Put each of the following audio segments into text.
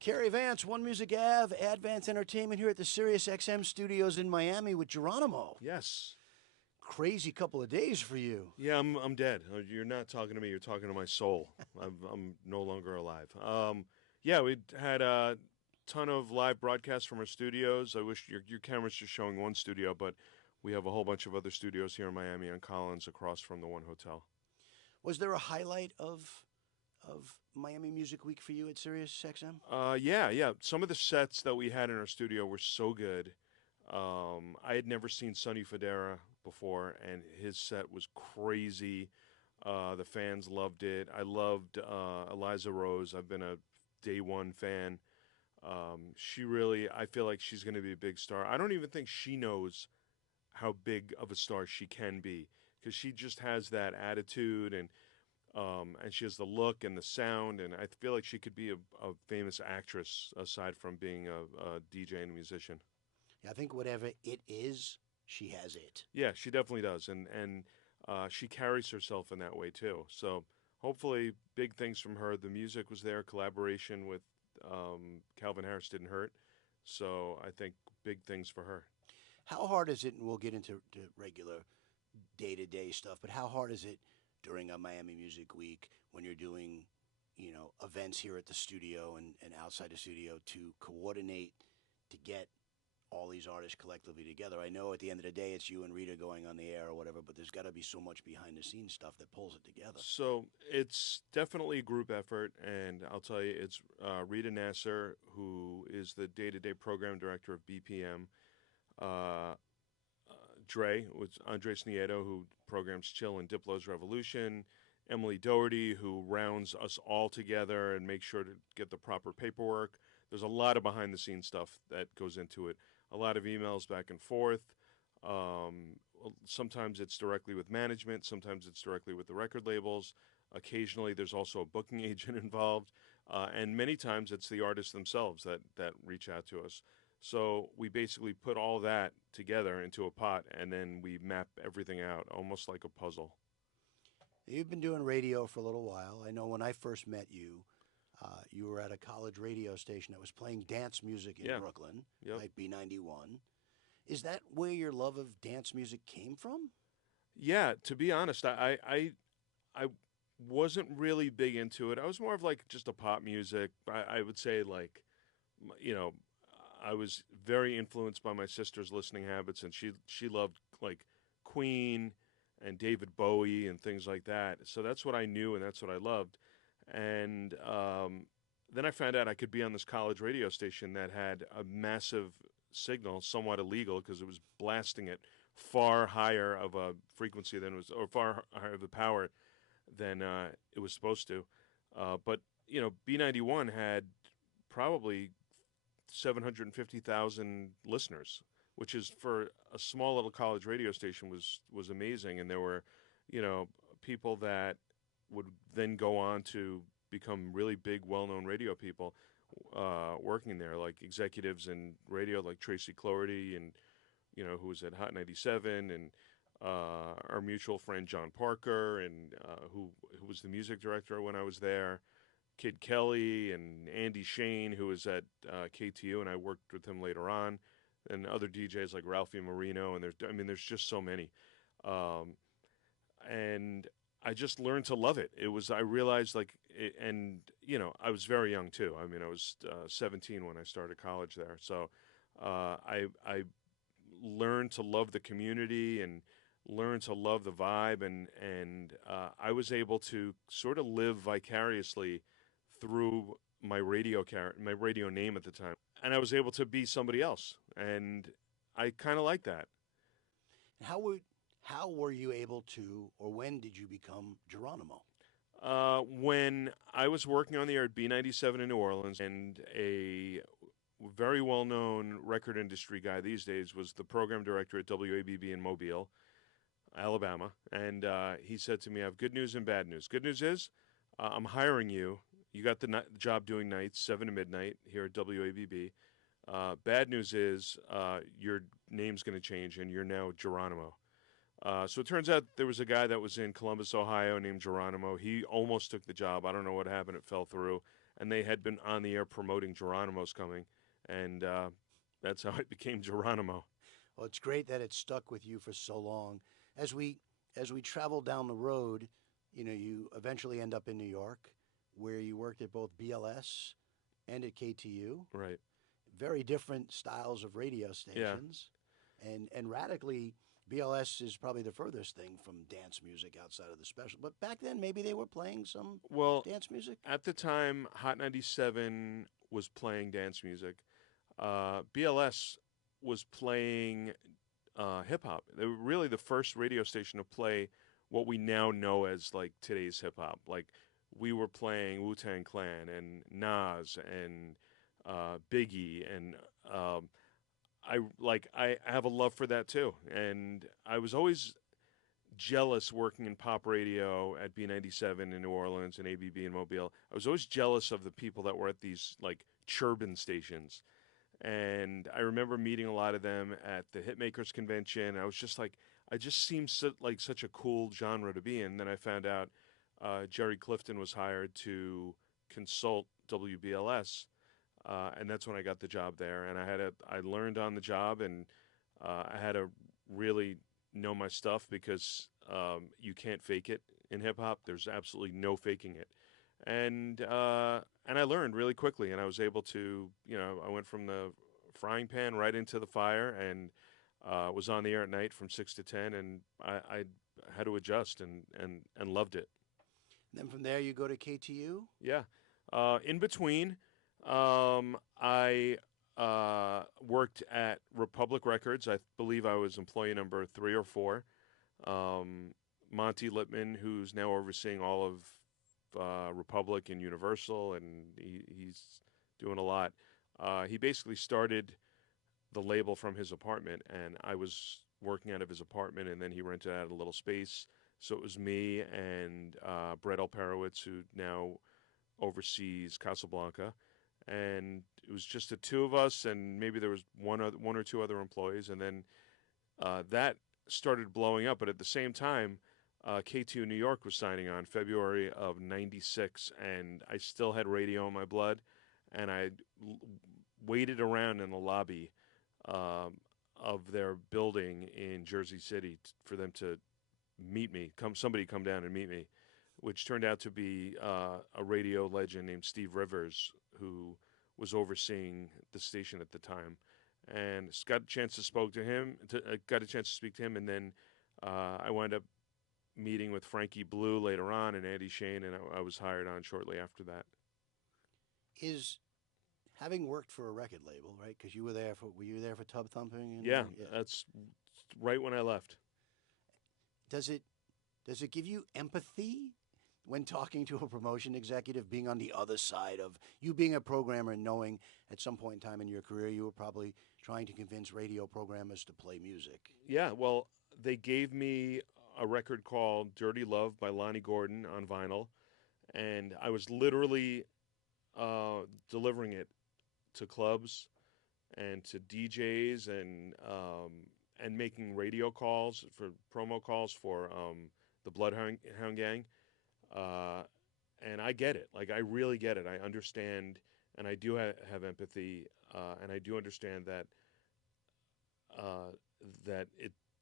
CARY Vance, One Music Ave, Vance Entertainment here at the SiriusXM studios in Miami with Geronimo. Yes. Crazy couple of days for you. Yeah, I'm dead. You're not talking to me. You're talking to my soul. I'm no longer alive. Yeah, we had a ton of live broadcasts from our studios. I wish your camera's just showing one studio, but we have a whole bunch of other studios here in Miami on Collins across from the one hotel. Was there a highlight of Miami Music Week for you at SiriusXM? Yeah. Some of the sets that we had in our studio were so good. I had never seen Sonny Fodera before, and his set was crazy. The fans loved it. I loved Eliza Rose. I've been a day one fan. I feel like she's going to be a big star. I don't even think she knows how big of a star she can be because she just has that attitude and she has the look and the sound, and I feel like she could be a famous actress aside from being a DJ and a musician. Yeah, I think whatever it is, she has it. Yeah, she definitely does, and she carries herself in that way too. So hopefully, big things from her. The music was there. Collaboration with Calvin Harris didn't hurt. So I think big things for her. How hard is it, and we'll get into regular day-to-day stuff, but how hard is it during a Miami Music Week when you're doing, events here at the studio and outside the studio to coordinate to get all these artists collectively together? I know at the end of the day it's you and Rita going on the air or whatever, but there's got to be so much behind-the-scenes stuff that pulls it together. So it's definitely a group effort, and I'll tell you, it's Rita Nasser, who is the day-to-day program director of BPM, Andres Nieto, who programs Chill and Diplo's Revolution, Emily Doherty, who rounds us all together and makes sure to get the proper paperwork. There's a lot of behind-the-scenes stuff that goes into it. A lot of emails back and forth. Sometimes it's directly with management. Sometimes it's directly with the record labels. Occasionally, there's also a booking agent involved. And many times, it's the artists themselves that reach out to us. So we basically put all that together into a pot, and then we map everything out, almost like a puzzle. You've been doing radio for a little while. I know when I first met you, you were at a college radio station that was playing dance music in Brooklyn, like B91. Is that where your love of dance music came from? Yeah, to be honest, I wasn't really big into it. I was more of like just a pop music. I would say like, I was very influenced by my sister's listening habits, and she loved like Queen and David Bowie and things like that. So that's what I knew, and that's what I loved. And then I found out I could be on this college radio station that had a massive signal, somewhat illegal because it was blasting it far higher of a frequency than it was, or far higher of a power than it was supposed to. But B91 had probably 750,000 listeners, which is for a small little college radio station was amazing. And there were, people that would then go on to become really big, well-known radio people working there, like executives in radio, like Tracy Cloherty, and who was at Hot 97, and our mutual friend John Parker, and who was the music director when I was there. Kid Kelly and Andy Shane, who was at KTU, and I worked with him later on, and other DJs like Ralphie Marino, and there's just so many, and I just learned to love it. I realized I was very young too. I was 17 when I started college there, so I learned to love the community and learned to love the vibe, and I was able to sort of live vicariously through my radio name at the time, and I was able to be somebody else, and I kind of like that. How were you able to, or when did you become Geronimo? When I was working on the air at B97 in New Orleans, and a very well-known record industry guy these days was the program director at WABB in Mobile, Alabama, and he said to me, I have good news and bad news. Good news is I'm hiring you. You got the job doing nights, 7 to midnight here at WABB. Bad news is your name's going to change, and you're now Geronimo. So it turns out there was a guy that was in Columbus, Ohio named Geronimo. He almost took the job. I don't know what happened. It fell through. and they had been on the air promoting Geronimo's coming, and that's how it became Geronimo. Well, it's great that it stuck with you for so long. As we travel down the road, you eventually end up in New York, where you worked at both BLS and at KTU. Right. Very different styles of radio Yeah. stations, and radically, BLS is probably the furthest thing from dance music outside of the special. But back then, maybe they were playing some Well, dance music. at the time, Hot 97 was playing dance music. BLS was playing hip hop. They were really the first radio station to play what we now know as like today's hip hop. Like we were playing Wu-Tang Clan and Nas and Biggie, and I have a love for that too. And I was always jealous working in pop radio at B97 in New Orleans and ABB in Mobile. I was always jealous of the people that were at these like Churban stations. And I remember meeting a lot of them at the Hitmakers convention. I was just like, I just seemed like such a cool genre to be in. Then I found out Jerry Clifton was hired to consult WBLS, and that's when I got the job there. And I learned on the job, and I had to really know my stuff because you can't fake it in hip hop. There's absolutely no faking it, and I learned really quickly, and I was able to, I went from the frying pan right into the fire, and was on the air at night from 6 to 10, and I had to adjust and loved it. And then from there, you go to KTU. Yeah. In between, I worked at Republic Records. I believe I was employee number 3 or 4. Monty Lippman, who's now overseeing all of Republic and Universal, and he's doing a lot. He basically started the label from his apartment, and I was working out of his apartment, and then he rented out a little space. So it was me and Brett Alperowitz, who now oversees Casablanca, and it was just the two of us, and maybe there was one or two other employees, and then that started blowing up. But at the same time, K2 New York was signing on February of '96, and I still had radio in my blood, and I waited around in the lobby of their building in Jersey City for them to meet me. Somebody come down and meet me, which turned out to be a radio legend named Steve Rivers, who was overseeing the station at the time, and got a chance to got a chance to speak to him, and then I wound up meeting with Frankie Blue later on and Andy Shane, and I was hired on shortly after that. Is having worked for a record label, right? Because were you there for Tub Thumping? Yeah, that's right when I left. Does it give you empathy when talking to a promotion executive, being on the other side of you being a programmer and knowing at some point in time in your career you were probably trying to convince radio programmers to play music? Yeah, well, they gave me a record called Dirty Love by Lonnie Gordon on vinyl, and I was literally delivering it to clubs and to DJs, and making radio calls for promo calls for the Bloodhound Gang. And I get it. Like, I really get it. I understand, and I do have empathy, and I do understand that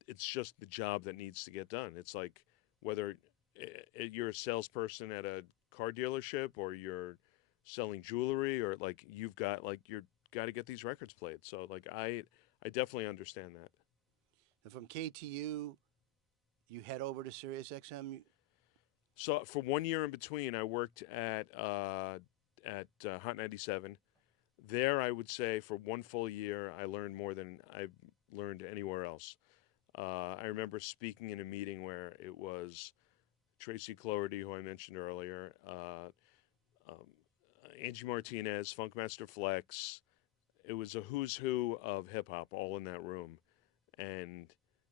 it's just the job that needs to get done. It's like whether you're a salesperson at a car dealership or you're selling jewelry, or like you've got to get these records played. So like I definitely understand that. And from KTU, you head over to SiriusXM. So for 1 year in between, I worked at Hot 97. There, I would say for one full year, I learned more than I've learned anywhere else. I remember speaking in a meeting where it was Tracy Cloherty, who I mentioned earlier, Angie Martinez, Funkmaster Flex. It was a who's who of hip hop all in that room, and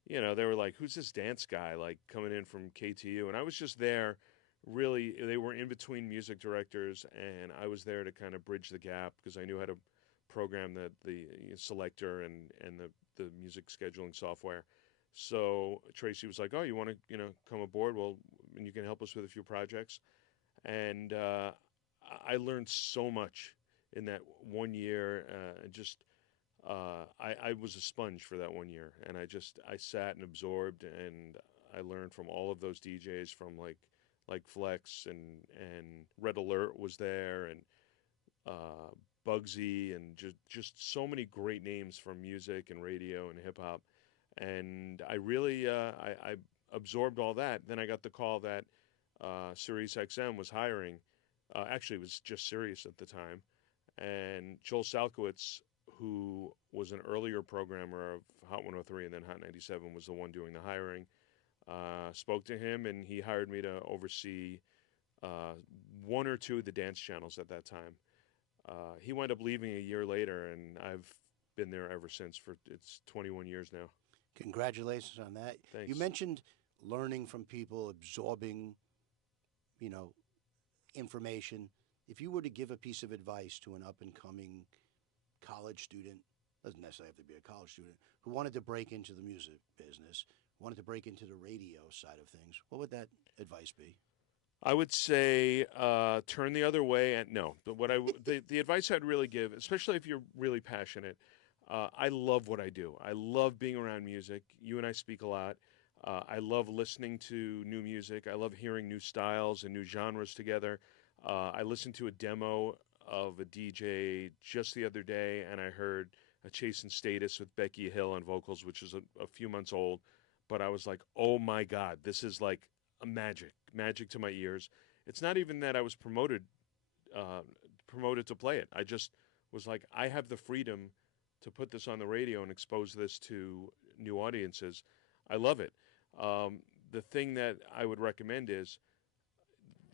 they were like, "Who's this dance guy like coming in from KTU?" And I was just there. Really, they were in between music directors, and I was there to kind of bridge the gap because I knew how to program the selector and the music scheduling software. So Tracy was like, "Oh, you want to come aboard? Well, and you can help us with a few projects." And I learned so much in that 1 year. I was a sponge for that 1 year, and I sat and absorbed, and I learned from all of those DJs, from like Flex and Red Alert was there, and uh, Bugsy, and just so many great names from music and radio and hip hop, and I really I absorbed all that. Then I got the call that SiriusXM was hiring. Actually, it was just Sirius at the time, and Joel Salkowitz, who was an earlier programmer of Hot 103 and then Hot 97, was the one doing the hiring. Spoke to him, and he hired me to oversee uh, one or two of the dance channels at that time. He wound up leaving a year later, and I've been there ever since. For it's 21 years now. Congratulations on that. You Thanks. mentioned learning from people, absorbing, you know, information. If you were to give a piece of advice to an up and coming college student, doesn't necessarily have to be a college student, who wanted to break into the music business, wanted to break into the radio side of things, what would that advice be? I would say turn the other way. And no, but the advice I'd really give, especially if you're really passionate, I love what I do. I love being around music. You and I speak a lot. I love listening to new music. I love hearing new styles and new genres together. I listened to a demo of a DJ just the other day, and I heard a Chase and Status with Becky Hill on vocals, which is a few months old. But I was like, oh my God, this is like a magic to my ears. It's not even that I was uh, promoted to play it. I just was like, I have the freedom to put this on the radio and expose this to new audiences. I love it. The thing that I would recommend is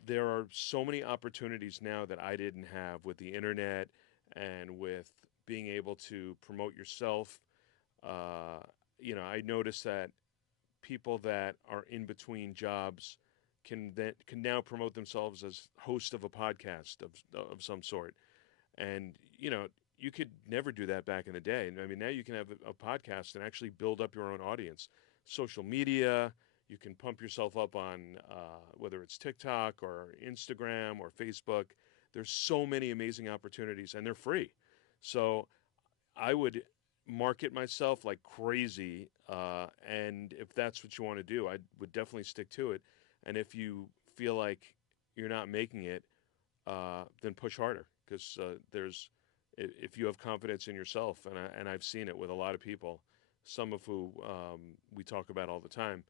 there are so many opportunities now that I didn't have with the internet and with being able to promote yourself. Uh, I noticed that people that are in between jobs can now promote themselves as host of a podcast of some sort. And you could never do that back in the day. I mean, now you can have a podcast and actually build up your own audience. Social media, you can pump yourself up on whether it's TikTok or Instagram or Facebook. There's so many amazing opportunities, and they're free. So I would market myself like crazy, and if that's what you want to do, I would definitely stick to it. And if you feel like you're not making it, then push harder, because if you have confidence in yourself, and I've seen it with a lot of people, some of who we talk about all the time,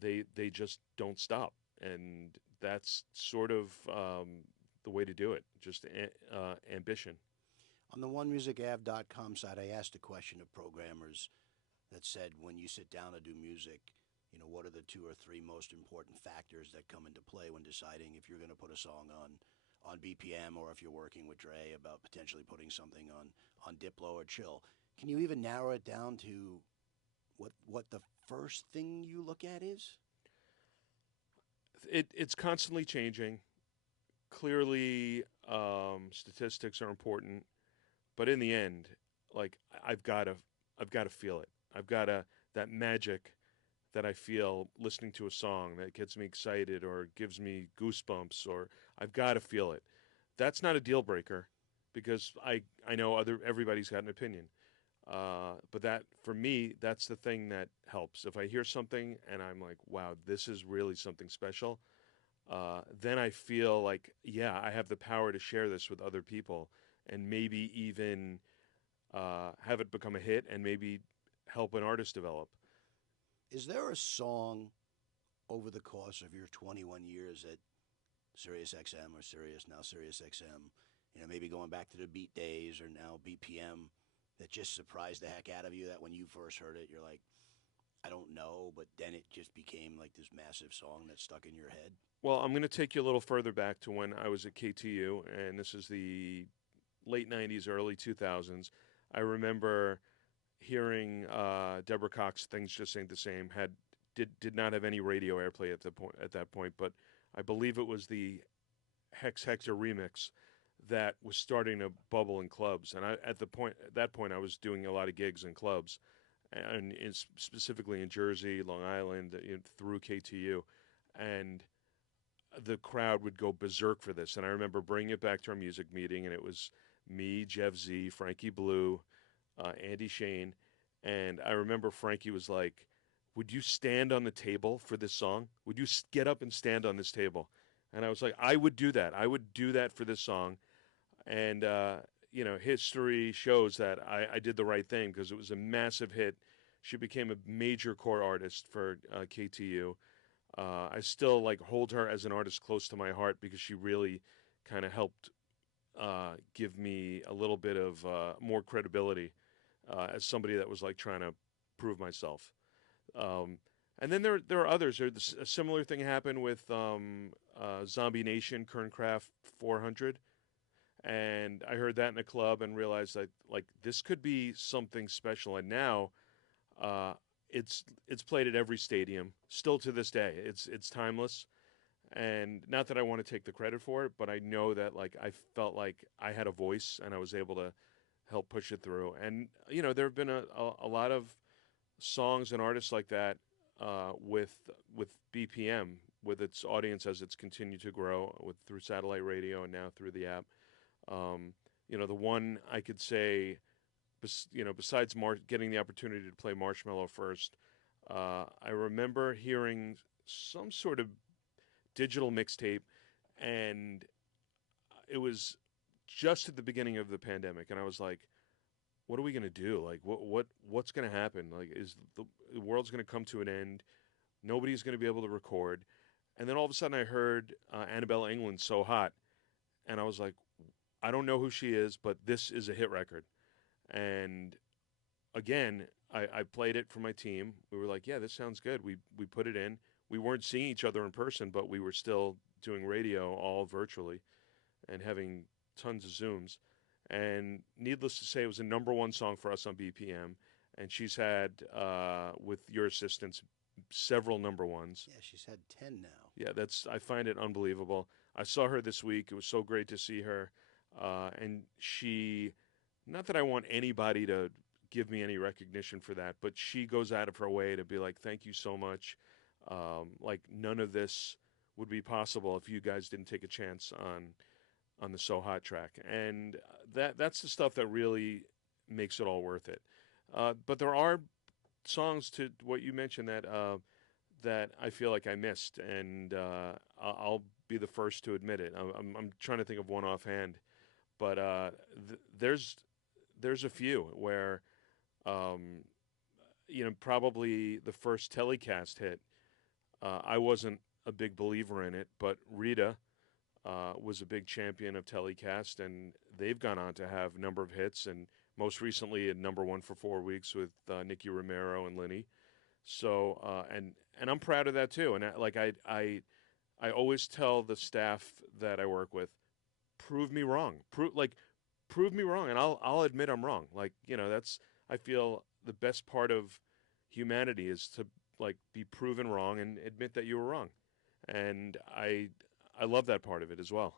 they just don't stop, and that's sort of the way to do it. Just ambition. On the onemusicave.com site, I asked a question of programmers that said, when you sit down to do music, what are the two or three most important factors that come into play when deciding if you're going to put a song on BPM, or if you're working with Dre about potentially putting something on Diplo or Chill? Can you even narrow it down to what the first thing you look at is? It's constantly changing. Clearly, statistics are important, but in the end, like I've got to feel it. I've got to that magic that I feel listening to a song that gets me excited or gives me goosebumps, or I've got to feel it. That's not a deal breaker, because I know everybody's got an opinion. But that, for me, that's the thing that helps. If I hear something and I'm like, wow, this is really something special, then I feel like, yeah, I have the power to share this with other people, and maybe even have it become a hit, and maybe help an artist develop. Is there a song over the course of your 21 years at SiriusXM, or Sirius, now SiriusXM, maybe going back to the Beat Days or now BPM, that just surprised the heck out of you, that when you first heard it, you're like, I don't know, but then it just became like this massive song that stuck in your head? Well, I'm going to take you a little further back to when I was at KTU, and this is the late 90s, early 2000s. I remember hearing Deborah Cox, "Things Just Ain't the Same," did not have any radio airplay at that point, but I believe it was the Hex Hector remix that was starting to bubble in clubs. And at that point, I was doing a lot of gigs in clubs, and specifically in Jersey, Long Island, through KTU, and the crowd would go berserk for this. And I remember bringing it back to our music meeting, and it was me, Jeff Z, Frankie Blue, Andy Shane, and I remember Frankie was like, "Would you stand on the table for this song? Would you get up and stand on this table?" And I was like, "I would do that. I would do that for this song." And history shows that I did the right thing because it was a massive hit. She became a major core artist for KTU. I still like hold her as an artist close to my heart because she really kind of helped give me a little bit of more credibility as somebody that was like trying to prove myself. Um, and then there are others. A similar thing happened with Zombie Nation, Kerncraft 400, and I heard that in a club and realized that like this could be something special. And now uh, it's played at every stadium still to this day. It's timeless. And not that I want to take the credit for it, but I know that like I felt like I had a voice and I was able to help push it through. And there have been a lot of songs and artists like that with BPM, with its audience as it's continued to grow through satellite radio and now through the app. The one I could say, besides getting the opportunity to play Marshmello first, I remember hearing some sort of digital mixtape, and it was just at the beginning of the pandemic, and I was like, "What are we gonna do? Like, what's gonna happen? Like, is the world's gonna come to an end? Nobody's gonna be able to record." And then all of a sudden, I heard Annabelle England, "So Hot," and I was like, "I don't know who she is, but this is a hit record." And again, I played it for my team. We were like, "Yeah, this sounds good." We put it in. We weren't seeing each other in person, but we were still doing radio all virtually and having tons of Zooms. And needless to say, it was a number one song for us on BPM. And she's had, with your assistance, several number ones. Yeah, she's had 10 now. Yeah, I find it unbelievable. I saw her this week. It was so great to see her. And not that I want anybody to give me any recognition for that, but she goes out of her way to be like, "Thank you so much. Like none of this would be possible if you guys didn't take a chance on the So Hot track," and that's the stuff that really makes it all worth it. But there are songs to what you mentioned that I feel like I missed, and I'll be the first to admit it. I'm trying to think of one offhand, but there's a few where probably the first telecast hit. I wasn't a big believer in it, but Rita was a big champion of telecast, and they've gone on to have a number of hits, and most recently at number one for 4 weeks with Nicky Romero and Linny. So and I'm proud of that too. And I always tell the staff that I work with, prove me wrong. Prove me wrong, and I'll admit I'm wrong. Like that's I feel the best part of humanity is to like be proven wrong and admit that you were wrong. And I love that part of it as well.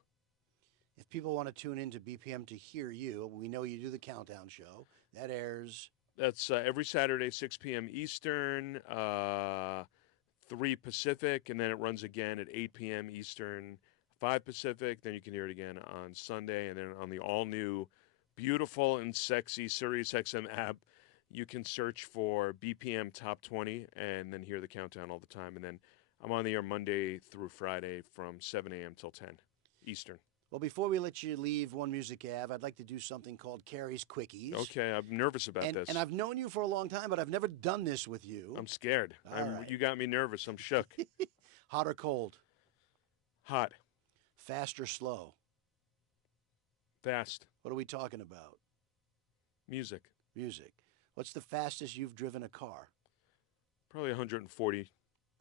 If people want to tune into BPM to hear you, we know you do the countdown show. That airs. That's every Saturday, 6 p.m. Eastern, 3 Pacific, and then it runs again at 8 p.m. Eastern, 5 Pacific. Then you can hear it again on Sunday, and then on the all-new, beautiful and sexy SiriusXM app, you can search for BPM Top 20 and then hear the countdown all the time. And then I'm on the air Monday through Friday from 7 a.m. till 10 Eastern. Well, before we let you leave One Music Ave, I'd like to do something called CARY's Quickies. Okay, I'm nervous about this. And I've known you for a long time, but I've never done this with you. I'm scared. Right. You got me nervous. I'm shook. Hot or cold? Hot. Fast or slow? Fast. What are we talking about? Music. Music. What's the fastest you've driven a car? Probably 140.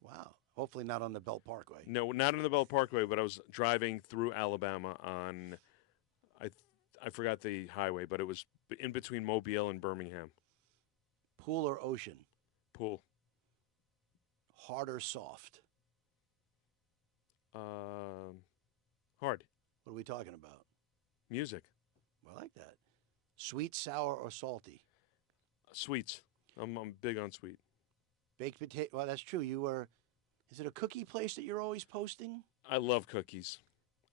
Wow. Hopefully not on the Belt Parkway. No, not on the Belt Parkway, but I was driving through Alabama on, I forgot the highway, but it was in between Mobile and Birmingham. Pool or ocean? Pool. Hard or soft? Hard. What are we talking about? Music. I like that. Sweet, sour, or salty? Sweets. I'm big on sweet. Baked potato. Well, that's true. You were Is it a cookie place that you're always posting? I love cookies.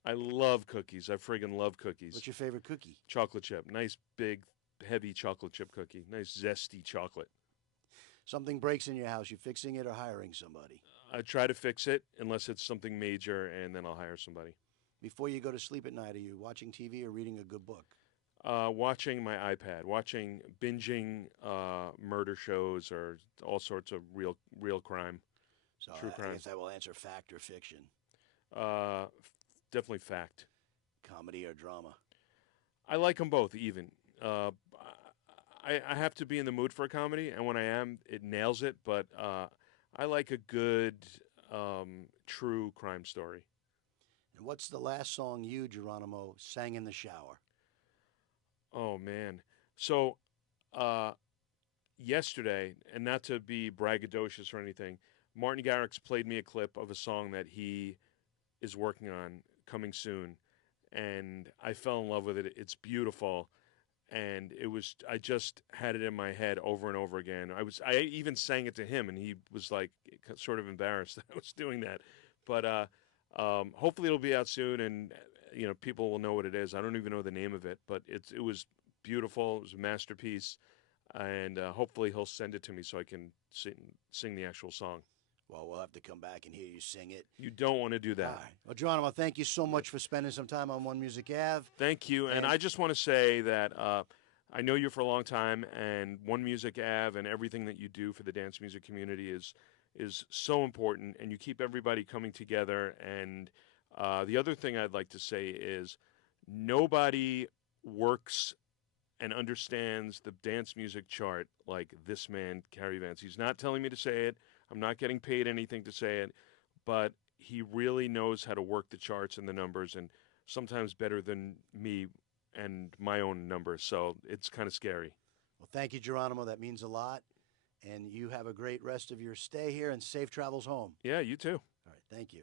I love cookies. I friggin' love cookies. What's your favorite cookie? Chocolate chip. Nice, big, heavy chocolate chip cookie. Nice, zesty chocolate. Something breaks in your house, you fixing it or hiring somebody? I try to fix it unless it's something major, and then I'll hire somebody. Before you go to sleep at night, are you watching TV or reading a good book? Watching my iPad, binging murder shows or all sorts of real crime, So true I crime. guess that will answer fact or fiction, Uh, Definitely fact. comedy or drama. I like them both even. Uh, I have to be in the mood for a comedy, and when I am, it nails it. But I like a good true crime story. And what's the last song you, Geronimo, sang in the shower? Oh man. So uh, yesterday, and not to be braggadocious or anything, Martin Garrix played me a clip of a song that he is working on coming soon, and I fell in love with it. It's beautiful, and I just had it in my head over and over again. I even sang it to him, and he was like sort of embarrassed that I was doing that. But hopefully it'll be out soon, and people will know what it is. I don't even know the name of it, but it was beautiful. It was a masterpiece, and hopefully he'll send it to me so I can sing the actual song. Well, we'll have to come back and hear you sing it. You don't want to do All that. right. Well, Geronimo, thank you so much for spending some time on One Music Ave. Thank you. And I just want to say that I know you for a long time, and One Music Ave and everything that you do for the dance music community is so important, and you keep everybody coming together. And the other thing I'd like to say is nobody works and understands the dance music chart like this man, CARY Vance. He's not telling me to say it. I'm not getting paid anything to say it, but he really knows how to work the charts and the numbers, and sometimes better than me and my own numbers. So it's kind of scary. Well, thank you, Geronimo. That means a lot. And you have a great rest of your stay here and safe travels home. Yeah, you too. All right. Thank you.